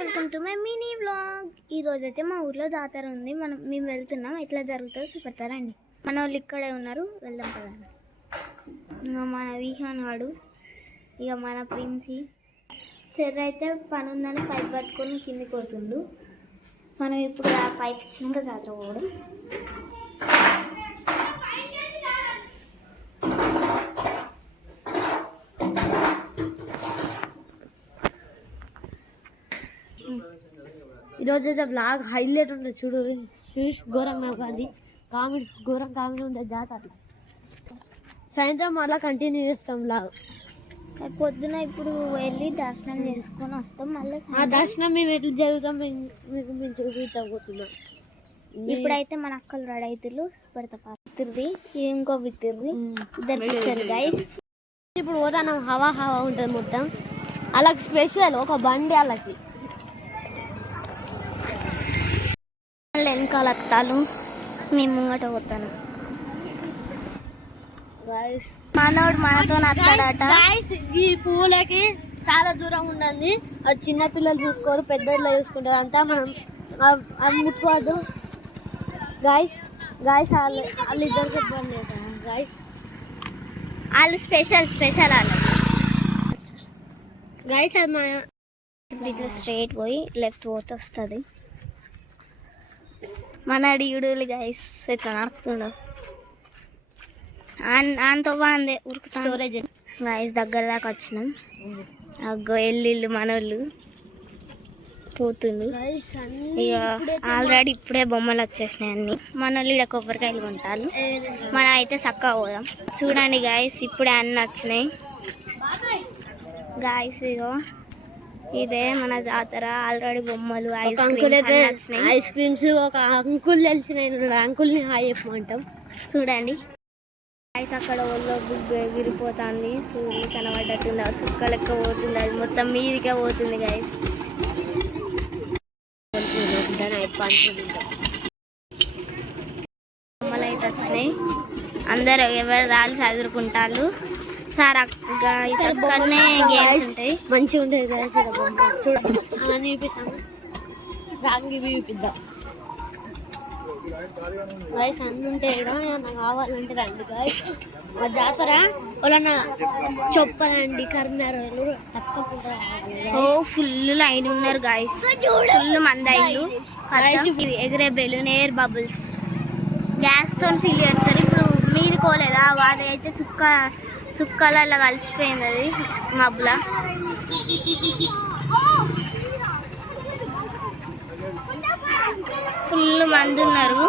Welcome to my mini vlog. ఈరోజు అయితే మా ఊర్లో జాతర ఉంది. మేము వెళ్తున్నాం. ఎట్లా జరుగుతుందో చూపెడతారండి. మన వాళ్ళు ఇక్కడే ఉన్నారు, వెళ్దాం కదండి. ఇంకా మన విహాన్ వాడు, ఇక మన ప్రిన్సి చెర్ర అయితే పని ఉందని పైప్ పట్టుకొని కిందికి పోతుండు. మనం ఇప్పుడు ఆ పైప్ ఇచ్చినాక జాతర పోవడం. ఈరోజు అయితే బ్లాగ్ హైలైట్ ఉంటుంది. చూడు ఘోరంగా కాదు కామెడీ, కామెడీ ఉంటుంది జాతర. సాయంత్రం మళ్ళీ కంటిన్యూ చేస్తాం బ్లాగ్. పొద్దున ఇప్పుడు వెళ్ళి దర్శనం చేసుకొని వస్తాం. మళ్ళీ ఆ దర్శనం మేము ఎట్లా జరుగుతాం మీకు మేము చూపిపోతున్నాం. ఇప్పుడైతే మన అక్కలు రెడీ అవుతులు పెడతా విత్తిర్ది, ఇంకో విత్తిర్ది, ఇద్దరు పిక్చర్ గైస్. ఇప్పుడు పోతాం, హవా ఉంటుంది మొత్తం. అలాగే స్పెషల్ ఒక బండి వాళ్ళకి వెనకాల అత్తాలు, మేము ముంగట పోతాను. మనోడు మనతో అత్తాడట. ఈ పువ్వులకి చాలా దూరం ఉండండి. అది చిన్న పిల్లలు చూసుకోరు, పెద్దలు చూసుకుంటారు. అంతా మనం అది ముట్టుకోవద్దు గాయస్. వాళ్ళు ఇద్దరికి ఇబ్బంది అవుతాం గాయస్. వాళ్ళు స్పెషల్ వాళ్ళు గాయస్. అది మన ఇట్లా స్ట్రైట్ పోయి లెఫ్ట్ పోతే వస్తుంది. మన అడిగుడులు గైస్ ఇట్లా నడుపుతుండవు. ఆయనతో బాగుంది ఉరుకుతా. స్టోరేజ్ గైస్ దగ్గర దాకా వచ్చినాం. అగ్గో ఎల్లు మనోళ్ళు పోతుండు. ఇక ఆల్రెడీ ఇప్పుడే బొమ్మలు వచ్చేసినాయి అన్ని. మనోళ్ళు ఇక్కడ కొబ్బరికాయలు కొంటారు. మనం అయితే చక్కగా పోదాం. చూడండి గాయస్, ఇప్పుడే అన్నీ వచ్చినాయి గాయస్. ఇగో ఇదే మన జాతర. ఆల్రెడీ బొమ్మలు, ఐస్ క్రీమ్స్. ఒక అంకుల్ తెలిసినాయి, అంకుల్ని హాయ్ చెప్పమంటాం. చూడండి ఐస్ అక్కడ ఒళ్ళో బుగ్ విరిపోతుంది. సూర్యుడు కనబడ్డట్టుంది, చుక్క లెక్క పోతుంది. అది మొత్తం మీదికే పోతుంది గైస్. బొమ్మలు అయితే వచ్చినాయి. అందరు ఎవరు రాళ్ళు చదువుకుంటారు. సార్ అక్కడనే గేమ్స్ ఉంటాయి, మంచిగా ఉంటాయి గాయస్. చూడండి అవన్నీ చూపిస్తాము. రాంగి చూపిద్దాం గాయస్. అన్నీ ఉంటాయి కూడా, ఏమన్నా కావాలంటే రండి గాయస్. మా జాతర వాళ్ళన్నా చెప్పనండి, కర్మారాలు తప్పకుండా. ఓ ఫుల్ లైన్ ఉన్నారు గాయస్, ఫుల్ మంది అయ్యారు. ఎగిరే బెలూన్, ఎయిర్ బబుల్స్ గ్యాస్తో ఫిల్ చేస్తారు. ఇప్పుడు మీది కోలేదా, అది అయితే చుక్కలలో కలిసిపోయింది. అది మబ్బుల ఫుల్ మంది ఉన్నారు.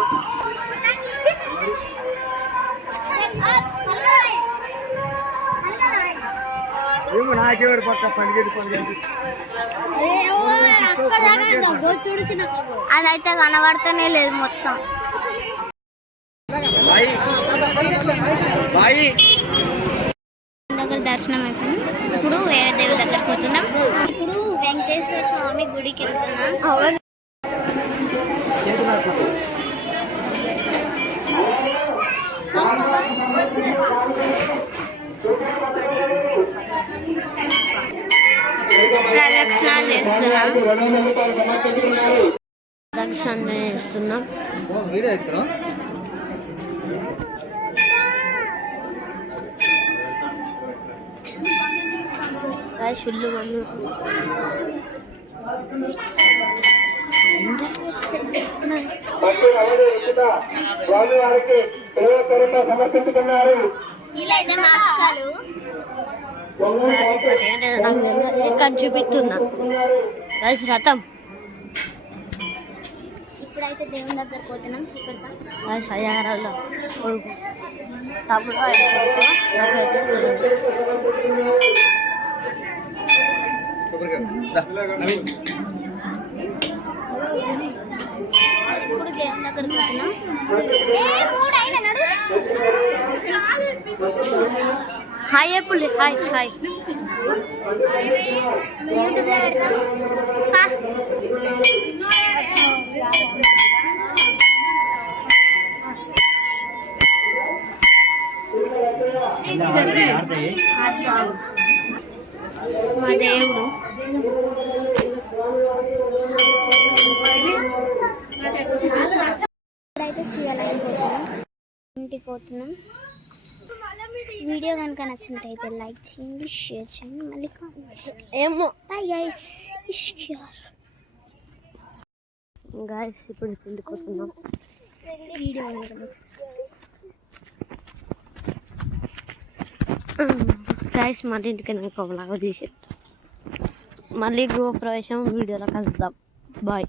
అదైతే కనబడతానే లేదు మొత్తం. దగ్గర దర్శనం అయిపోయింది. ఇప్పుడు వేరే దేవుడి దగ్గరికి పోతున్నాం. ఇప్పుడు వెంకటేశ్వర స్వామి గుడికి వెళ్తున్నాం. ప్రదక్షిణాలు చేస్తున్నాం. ఫుల్ మంది. చూపిస్తున్నా రథం. ఇప్పుడైతే దేవుని దగ్గర పోతున్నాం, చూపెడతాం. సయారాల్లో తమ్ముడు ఇప్పుడు దేవుని దగ్గరికి పోతున్నాం. హాయ్ పుల్లి, హాయ్ హాయ్. మా దేవుడు ఇంటికి పోతున్నాం. వీడియో కనుక నచ్చినట్టయితే లైక్ చేయండి, షేర్ చేయండి, మళ్ళీ కామెంట్ చేయండి. ఏమో బాయ్ గైస్. ఇష్క్యార్ గాయస్ ఇప్పుడు ఇంటికి పోతున్నాం. వీడియో గాయస్ మళ్ళీ ఇంటికి నాకు తీసి మళ్ళీ గృహప్రవేశం వీడియోలో కలుద్దాం. బాయ్.